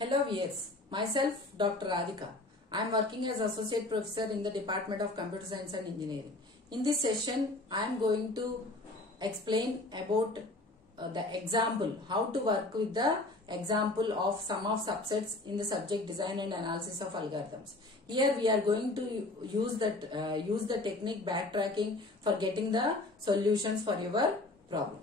Hello viewers, myself Dr. Radhika. I am working as Associate Professor in the Department of Computer Science and Engineering. In this session, I am going to explain about the example, how to work with the example of sum of subsets in the subject design and analysis of algorithms. Here we are going to use the technique backtracking for getting the solutions for your problem.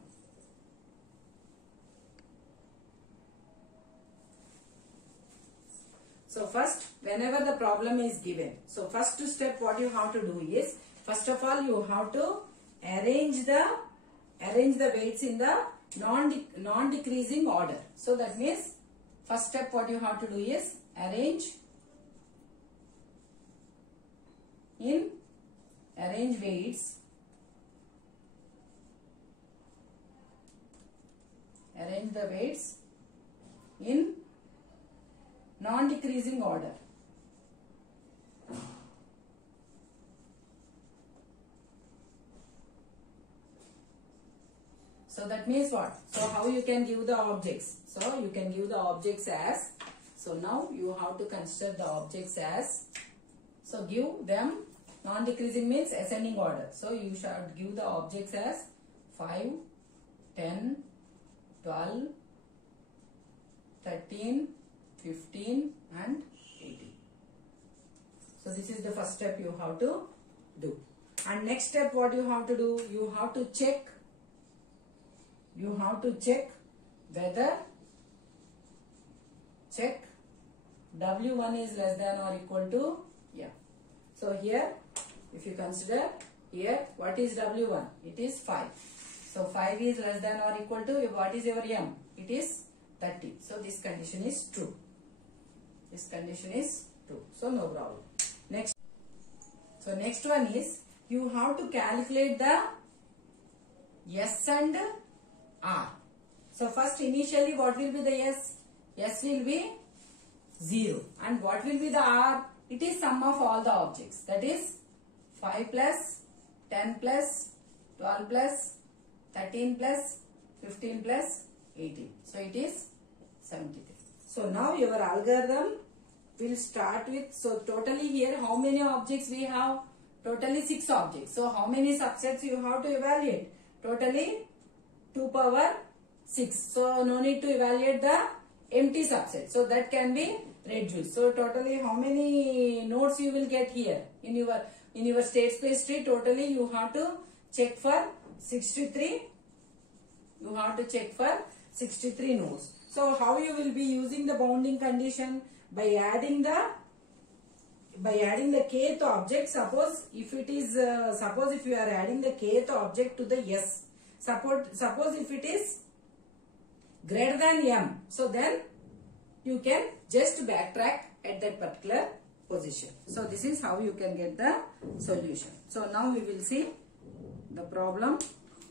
So first, whenever the problem is given, so first step what you have to do is, first of all you have to arrange the weights in the non-decreasing order. So that means first step what you have to do is arrange weights, arrange the weights in non-decreasing order. So that means what? So how you can give the objects? So you can give the objects as, so now you have to consider the objects as, so give them non-decreasing means ascending order. So you should give the objects as 5, 10, 12, 13, 15 and 18. So this is the first step you have to do. And next step what you have to do, you have to check whether W1 is less than or equal to M. So here if you consider here, what is W1? It is 5. So 5 is less than or equal to, what is your M? It is 30. So this condition is true. This condition is true. So no problem. Next. So next one is, you have to calculate the S and R. So first initially what will be the S? S will be 0. And what will be the R? It is sum of all the objects. That is 5 plus 10 plus 12 plus 13 plus 15 plus 18. So it is 73. So now your algorithm will start with, so totally here how many objects we have? Totally 6 objects. So how many subsets you have to evaluate? Totally 2 power 6. So no need to evaluate the empty subset. So that can be reduced. So totally how many nodes you will get here in your state space tree? Totally you have to check for 63. You have to check for 63 nodes. So how you will be using the bounding condition? By adding the kth object. Suppose if it is if you are adding the kth object to the S, suppose if it is greater than M, so then you can just backtrack at that particular position. So this is how you can get the solution. So now we will see the problem,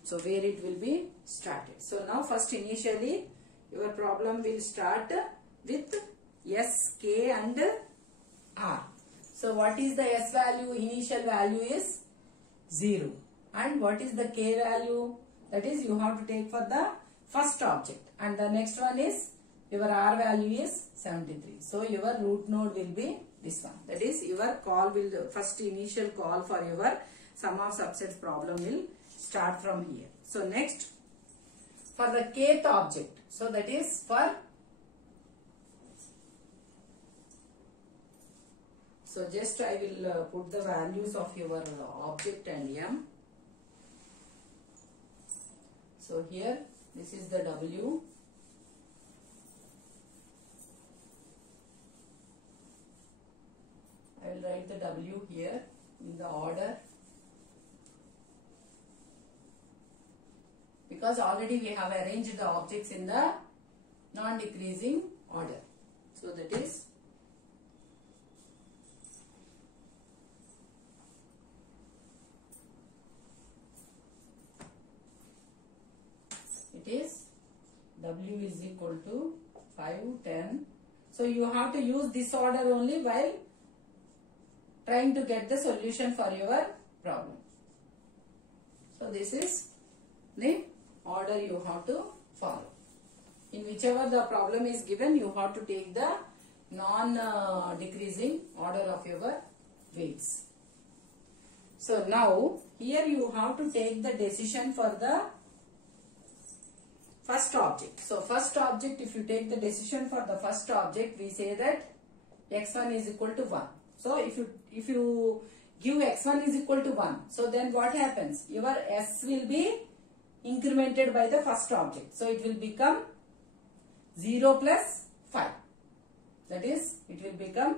so where it will be started. So now first initially your problem will start with S, K and R. So what is the S value? Initial value is 0. And what is the K value? That is you have to take for the first object. And the next one is your R value is 73. So your root node will be this one. That is your call will, first initial call for your sum of subsets problem will start from here. So next, for the kth object. So that is for, so just I will put the values of your object and M. So here this is the W. I will write the W here in the order, because already we have arranged the objects in the non-decreasing order. So that is W is equal to 5, 10. So you have to use this order only while trying to get the solution for your problem. So this is the order you have to follow. in whichever the problem is given, you have to take the non-decreasing order of your weights. So now here you have to take the decision for the first object. So first object, if you take the decision for the first object, we say that x1 is equal to 1. So if you give x1 is equal to 1, so then what happens? Your s will be incremented by the first object. So it will become 0 plus 5. That is, it will become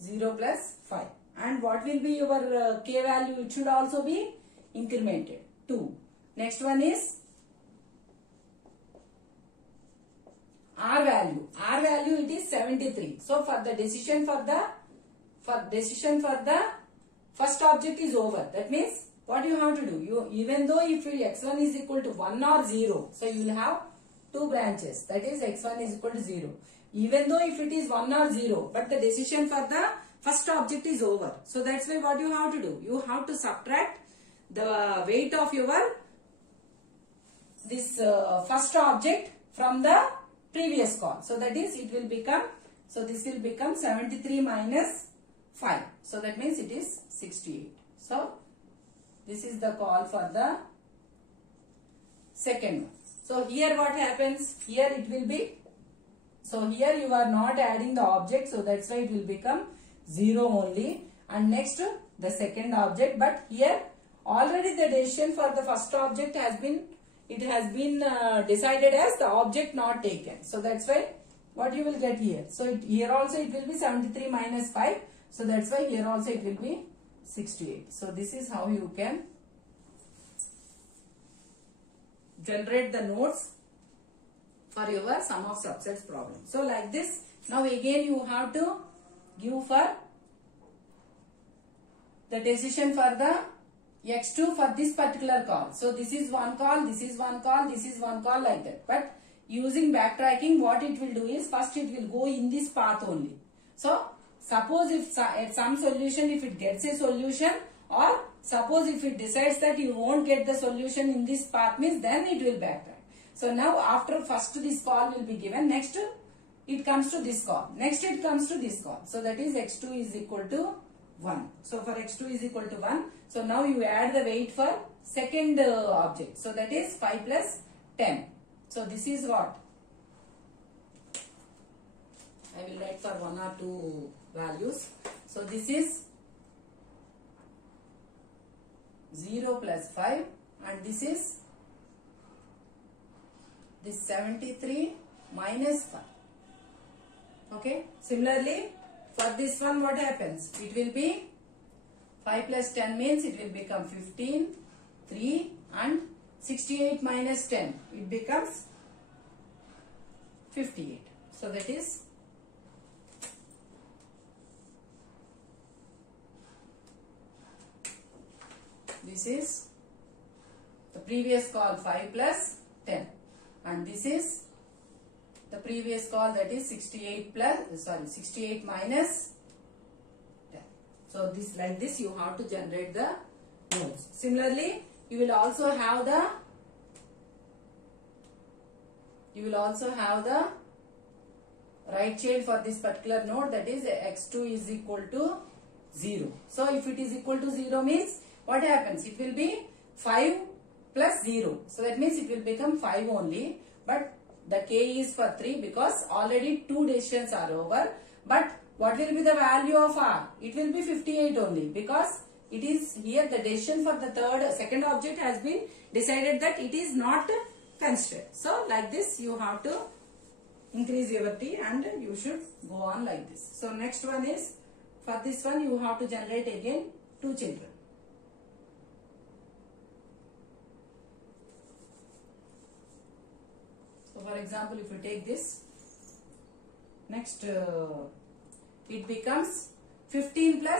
0 plus 5. And what will be your k value? It should also be incremented, 2. Next one is R value. R value, it is 73. So for the decision for the first object is over. That means what you have to do? Even though if x1 is equal to 1 or 0, so you will have two branches. That is, x1 is equal to 0. Even though if it is 1 or 0, but the decision for the first object is over. So that's why what you have to do? You have to subtract the weight of your first object from the previous call. So that is, it will become, so this will become 73 minus 5. So that means it is 68. So this is the call for the second one. So here what happens? Here it will be, so here you are not adding the object, so that's why it will become 0 only. And next the second object, but here already the decision for the first object has been, it has been decided as the object not taken. So that's why what you will get here. So here also it will be 73 minus 5. So that's why here also it will be 68. So this is how you can generate the nodes for your sum of subsets problem. So like this, now again you have to give for the decision for the x2 for this particular call. So this is one call, this is one call, this is one call, like that. But using backtracking, what it will do is, first it will go in this path only. So suppose if at some solution, if it gets a solution, or suppose if it decides that you won't get the solution in this path, means then it will backtrack. So now after first this call will be given, next it comes to this call, next it comes to this call. So that is x2 is equal to 1. So for x2 is equal to 1. So now you add the weight for second object. So that is 5 plus 10. So this is what? I will write for 1 or 2 values. So this is 0 plus 5, and this is this 73 minus 5. Okay. Similarly, for this one what happens? It will be 5 plus 10 means it will become 15, 3, and 68 minus 10. It becomes 58. So that is this is the previous call 5 plus 10, and this is the previous call, that is 68 minus 10. So this, like this you have to generate the nodes. Similarly, you will also have the right chain for this particular node, that is x2 is equal to 0. So if it is equal to 0 means what happens? It will be 5 plus 0. So that means it will become 5 only, but the k is for 3 because already 2 decisions are over. But what will be the value of r? It will be 58 only, because it is here the decision for the second object has been decided that it is not considered. So like this you have to increase your t and you should go on like this. So next one is, for this one you have to generate again 2 children. So for example, if you take this, next it becomes 15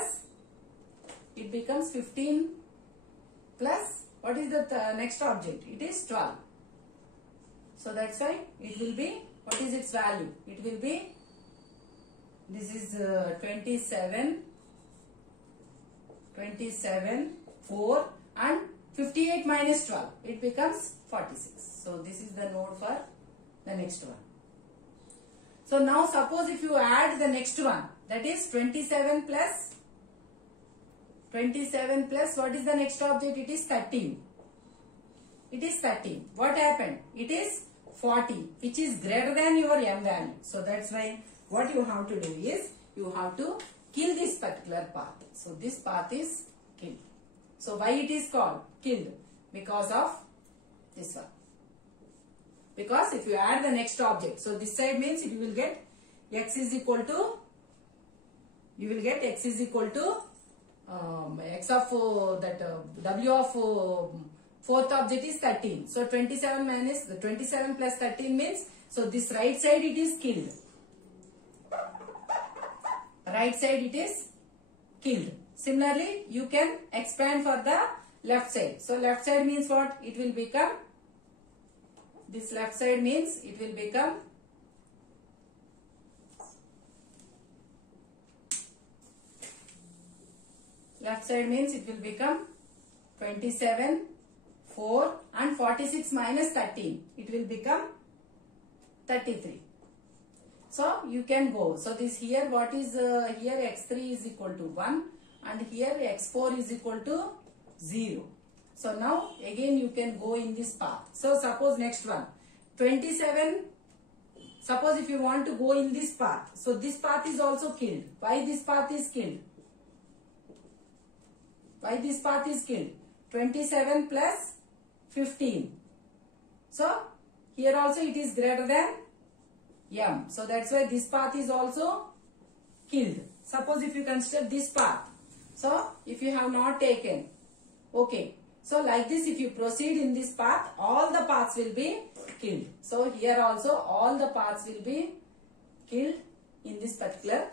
plus, what is the next object? It is 12. So that's why it will be, what is its value? It will be, this is 27, 4, and 58 minus 12. It becomes 46. So this is the node for the next one. So now suppose if you add the next one, that is 27 plus what is the next object? It is 13. It is 13. What happened? It is 40, which is greater than your m value. So that's why what you have to do is you have to kill this particular path. So this path is killed. So why it is called killed? Because of this one. Because if you add the next object, so this side means you will get x is equal to, x of w of fourth object is 13. So 27 minus the 27 plus 13 means, so this right side it is killed. Right side it is killed. Similarly, you can expand for the left side. So left side means what? It will become, this left side means it will become left side means it will become 27, 4 and 46 minus 13. It will become 33. So you can go. So this here what is here x3 is equal to 1 and here x4 is equal to 0. So now again you can go in this path. So suppose next one 27. Suppose if you want to go in this path. So this path is also killed. Why this path is killed? Why this path is killed? 27 plus 15. So here also it is greater than m. So that's why this path is also killed. Suppose if you consider this path. So if you have not taken. Okay. So like this if you proceed in this path, all the paths will be killed. So here also all the paths will be killed in this particular.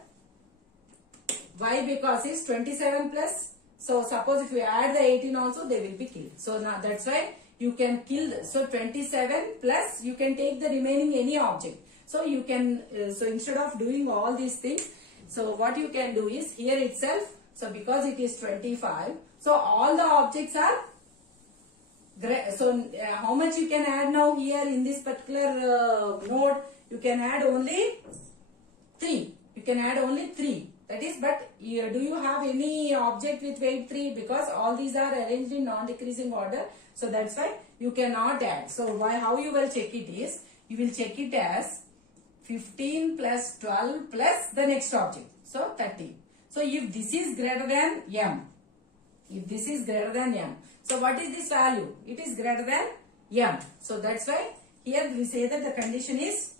Why? Because it's 27 plus. So suppose if you add the 18 also, they will be killed. So now that's why you can kill this. So 27 plus you can take the remaining any object. So you can, so instead of doing all these things, so what you can do is here itself, so because it is 25, so all the objects are, so how much you can add now here in this particular node? You can add only 3. You can add only 3. That is, but do you have any object with weight 3? Because all these are arranged in non-decreasing order. So that's why you cannot add. So how you will check it is, you will check it as 15 plus 12 plus the next object. So 30. So if this is greater than m, so what is this value? It is greater than m. So that's why here we say that the condition is,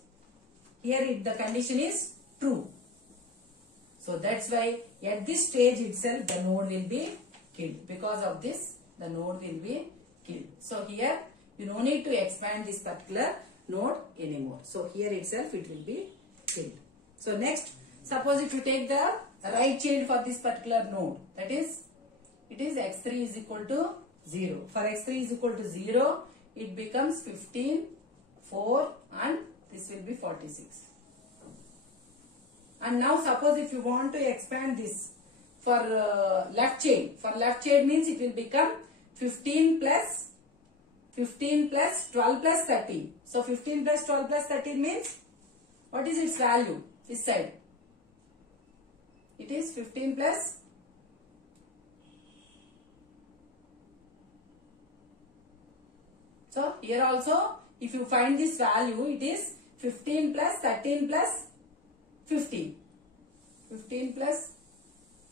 the condition is true. So that's why at this stage itself the node will be killed. Because of this the node will be killed. So here you don't need to expand this particular node anymore. So here itself it will be killed. So next, suppose if you take the right child for this particular node, that is, it is x3 is equal to 0. For x3 is equal to 0, it becomes 15, 4 and this will be 46. And now suppose if you want to expand this for left chain. For left chain means it will become 15 plus 12 plus 13. So 15 plus 12 plus 13 means, what is its value? This side. It is 15 plus. So here also if you find this value, it is 15 plus 13 plus 15. 15 plus,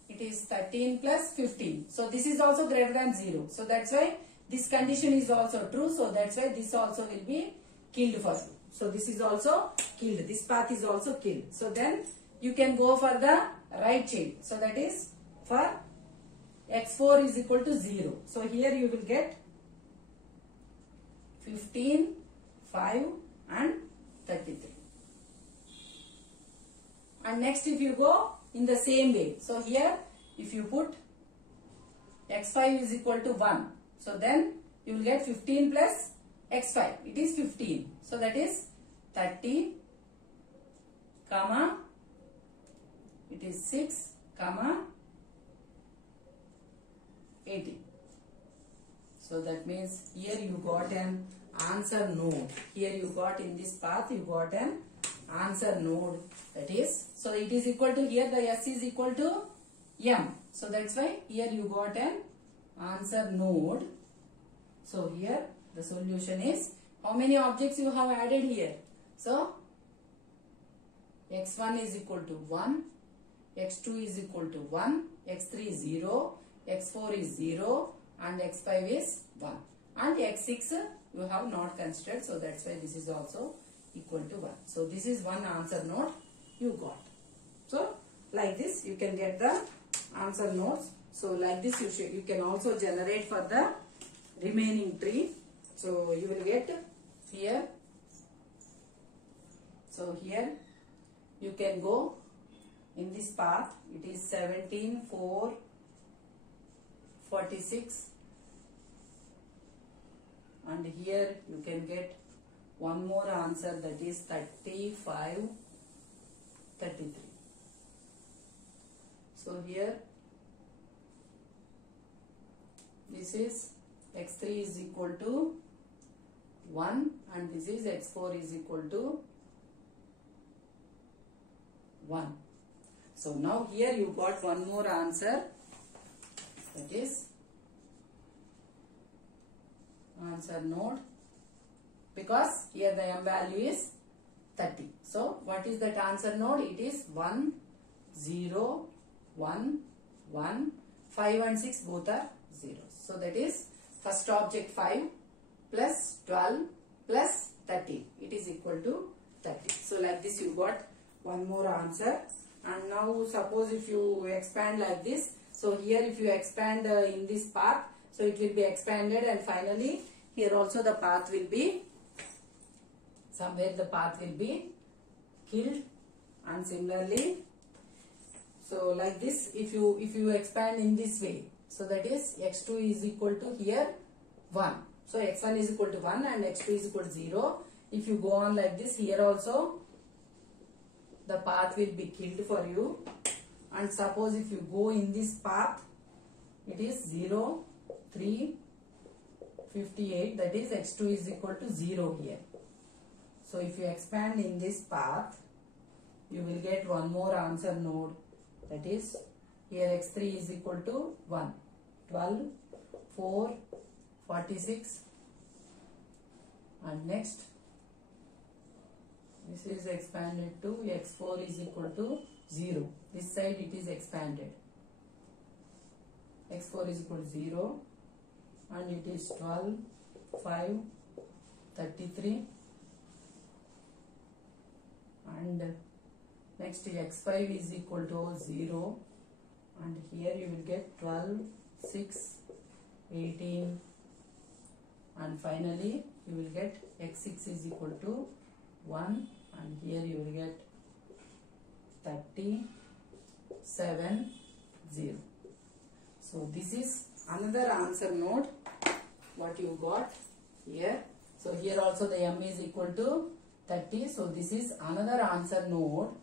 it is 13 plus 15. So this is also greater than 0. So that's why this condition is also true. So that's why this also will be killed for you. So this is also killed. This path is also killed. So then you can go for the right chain. So that is for x4 is equal to 0. So here you will get 15, 5 and 33. And next if you go in the same way. So here if you put x5 is equal to 1. So then you will get 15 plus x5. It is 15. So that is 30, comma, it is 6, comma, 80. So that means here you got an answer no. Here you got in this path you got an answer node, that is, so it is equal to, here the S is equal to M. So that's why here you got an answer node. So here the solution is, how many objects you have added here? So x1 is equal to 1, x2 is equal to 1, x3 is 0, x4 is 0 and x5 is 1. And x6 you have not considered, so that's why this is also equal to 1. So this is one answer node you got. So like this you can get the answer nodes. So like this you can also generate for the remaining tree. So you will get here. So here you can go in this path. It is 17, 4, 46. And here you can get one more answer, that is 35, 33. So here this is x3 is equal to 1 and this is x4 is equal to 1. So now here you got one more answer, that is answer node, because here the M value is 30. So what is that answer node? It is 1, 0, 1, 1, 5 and 6 both are zeros. So that is first object 5 plus 12 plus 30. It is equal to 30. So like this you got one more answer. And now suppose if you expand like this. So here if you expand in this path, so it will be expanded and finally here also the path will be, somewhere the path will be killed. And similarly, so like this if you expand in this way, so that is x2 is equal to here 1. So x1 is equal to 1 and x2 is equal to 0. If you go on like this, here also the path will be killed for you. And suppose if you go in this path, it is 0, 3, 58, that is x2 is equal to 0 here. So if you expand in this path, you will get one more answer node, that is here x3 is equal to 1, 12, 4, 46 and next this is expanded to x4 is equal to 0. This side it is expanded. x4 is equal to 0 and it is 12, 5, 33 and next x5 is equal to 0 and here you will get 12, 6, 18 and finally you will get x6 is equal to 1 and here you will get 37, 0. So this is another answer node what you got here. So here also the M is equal to 30. So this is another answer node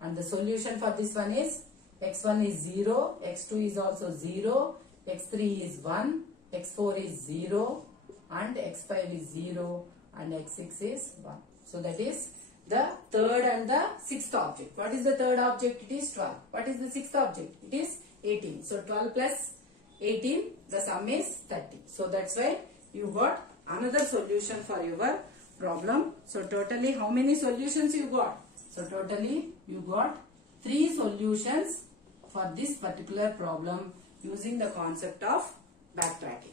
and the solution for this one is x1 is 0, x2 is also 0, x3 is 1, x4 is 0 and x5 is 0 and x6 is 1. So that is the third and the sixth object. What is the third object? It is 12. What is the sixth object? It is 18. So 12 plus 18, the sum is 30. So that's why you got another solution for your problem. So totally how many solutions you got? So totally you got 3 solutions for this particular problem using the concept of backtracking.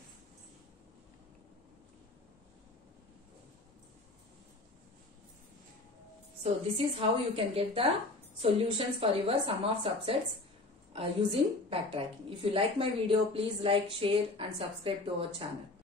So this is how you can get the solutions for your sum of subsets using backtracking. If you like my video, please like, share and subscribe to our channel.